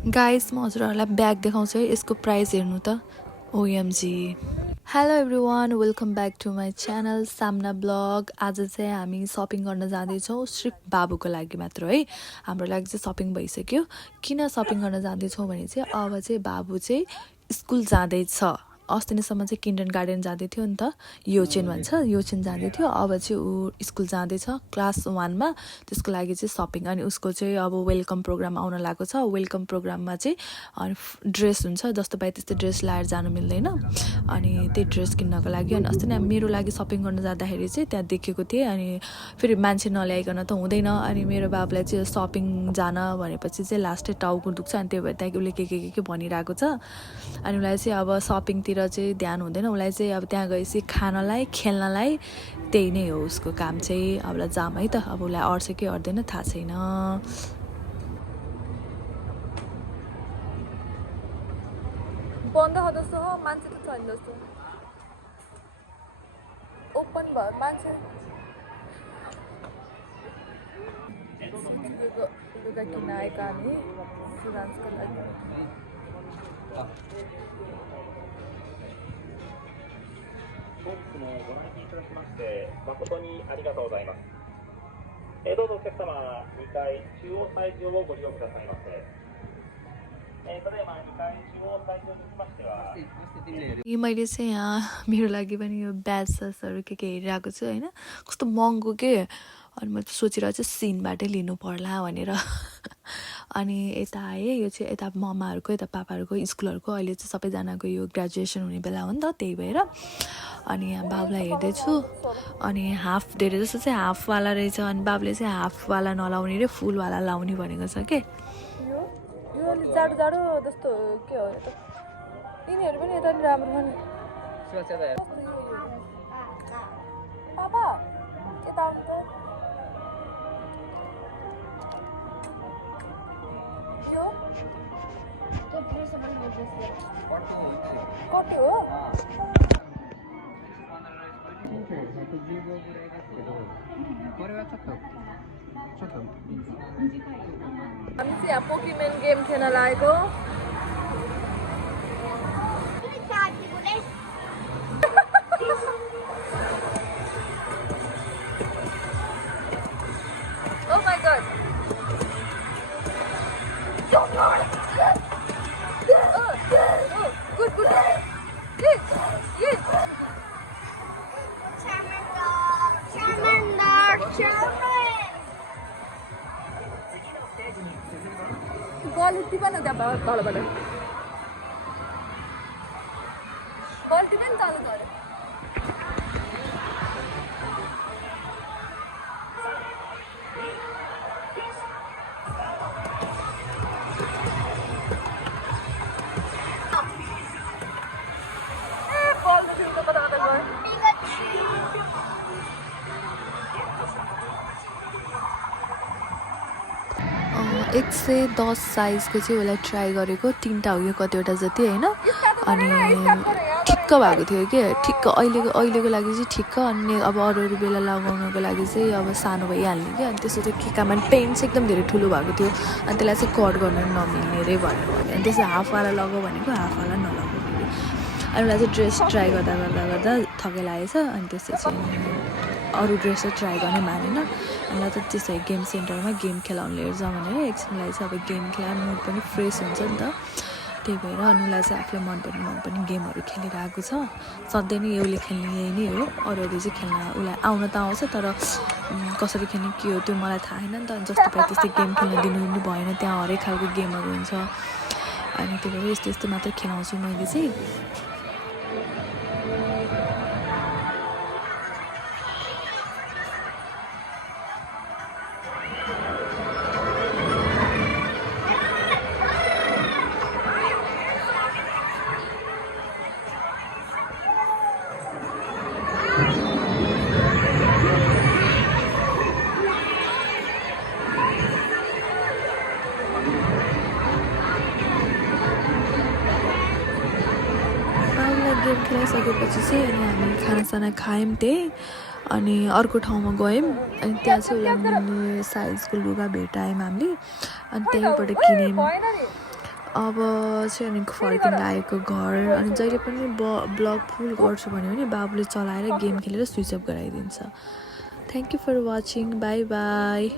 Guys म हजुरहरूलाई bag देखाउँछु है यसको प्राइस हेर्नु त OMG hello everyone welcome back to my channel सामना ब्लग आज चाहिँ हामी सपिङ गर्न जाँदैछौँ सिर्फ बाबुको लागि मात्र है हाम्रो लागि चाहिँ सपिङ भइसक्यो किन सपिङ गर्न जाँदैछौँ भने चाहिँ अब चाहिँ बाबु चाहिँ स्कुल जाँदैछ अस्तिसम्म चाहिँ किन्डरगार्टन जाँदै थियो नि त योचेन भन्छ योचेन जाँदै थियो अब चाहिँ ऊ स्कुल जाँदैछ क्लास 1 मा त्यसको लागि चाहिँ सपिङ अनि उसको चाहिँ अब वेलकम प्रोग्राम आउन लागेको छ वेलकम प्रोग्राममा चाहिँ अनि ड्रेस हुन्छ जस्तो पाए त्यस्तै ड्रेस लाएर जानु मिल्दैन अनि त्यही ड्रेस किन्नको लागि अनि अस्ति नै मेरो लागि सपिङ गर्न जाँदाखेरि चाहिँ त्यहाँ देखेको थिएँ अनि फेरि मान्छे नल्याइकन त हुँदैन अनि मेरो बाबुलाई चाहिँ सपिङ जान भनेपछि चाहिँ लास्टै टाउको दुख्छ अनि त्यही भएर त्यहाँ उसले के भनिरहेको छ अनि उसलाई चाहिँ अब सपिङतिर चाहिँ ध्यान हुँदैन उसलाई चाहिँ अब त्यहाँ गएपछि खानलाई खेल्नलाई त्यही नै हो उसको काम चाहिँ अब जाम है त अब उसलाई अड्छ कि अड्दैन थाहा छैन बन्द हो जस्तो हो मान्छे त छैन जस्तो ओपन भयो मान्छे लुगा किन्न आएका हामी सुरान्सको लागि 本日もご来店いただきまして誠にありがとうございます。どうぞお客様2階中央斎場をご利用くださいませ。ただいま2階中央斎場につきましてはमैले चाहिँ यहाँ मेरो लागि पनि यो ब्याचहरू के हेरिरहेको छु होइन कस्तो महँगो के अनि म सोचिरहेको छु सिनबाटै लिनु पर्ला भनेर अनि यता आएँ यो चाहिँ यता मम्माहरूको यता पापाहरूको स्कुलहरूको अहिले चाहिँ सबैजनाको यो ग्रेजुएसन हुने बेला हो नि त त्यही भएर अनि यहाँ बाबुलाई हेर्दैछु अनि हाफ धेरै जस्तो चाहिँ हाफवाला रहेछ अनि बाबुले चाहिँ हाफवाला नलाउने रे फुलवाला लाउने भनेको छ के यो जाडो जाडो जस्तो के हो त यिनीहरू पनि यता नि राम्रो छ नि पापा यता आउनु त यो कति हो हामी चाहिँ यहाँ पोकेमन गेम खेल्न लागेको Oh my god. Good. Yes. बल टिपन त्यहाँ तलबाट बल टिप्यो नि तल बल टिप्नु कता कता गयो 110 साइजको चाहिँ उसलाई ट्राई गरेको 3टा हो यो कतिवटा जति होइन अनि ठिक्क भएको थियो कि ठिक्क अहिलेको लागि चाहिँ ठिक्क अनि अब अरू बेला लगाउनको लागि चाहिँ अब सानो भइहाल्ने कि अनि त्यसो चाहिँ ठिक्कामा पेन्ट चाहिँ एकदम धेरै ठुलो भएको थियो अनि त्यसलाई चाहिँ कट गर्न नमिल्ने रे भनेर भन्यो अनि त्यसै हाफवाला लगाऊ भनेको हाफवाला नलगाऊ अनि उसलाई चाहिँ ड्रेस ट्राई गर्दा थकै लागेछ अनि त्यसपछि अरू ड्रेस चाहिँ ट्राई गर्ने मानेन मलाई त त्यसै गेम सेन्टरमा गेम खेलाउनु लिएर जाउँ भनेर एकछिनलाई चाहिँ अब गेम खेलाएर मुड पनि फ्रेस हुन्छ नि त त्यही भएर अनि उसलाई चाहिँ आफूलाई मनपर्ने गेमहरू खेलिरहेको छ सधैँ नै उसले खेल्ने यही नै हो अरूहरू चाहिँ खेल्न उसलाई आउन त आउँछ तर कसरी खेल्ने के हो त्यो मलाई थाहा छैन नि त जस्तो पाए त्यस्तै गेम खेल्न दिनु पनि भएन त्यहाँ हरेक खालको गेमहरू हुन्छ अनि त्यही भएर यस्तो मात्रै खेलाउँछु मैले चाहिँ गेम खेलाइसकेपछि चाहिँ अनि हामी खानासाना खायौँ त्यही अनि अर्को ठाउँमा गयौँ अनि त्यहाँ चाहिँ उसलाई मिल्ने साइजको लुगा भेटायौँ हामीले अनि त्यहीँबाट किन्यौँ अब चाहिँ अनि फर्किँदा आएको घर अनि जहिले पनि ब्लग फुल गर्छु भन्यो भने बाबुले चलाएर गेम खेलेर स्विच अफ गराइदिन्छ thank you for watching bye by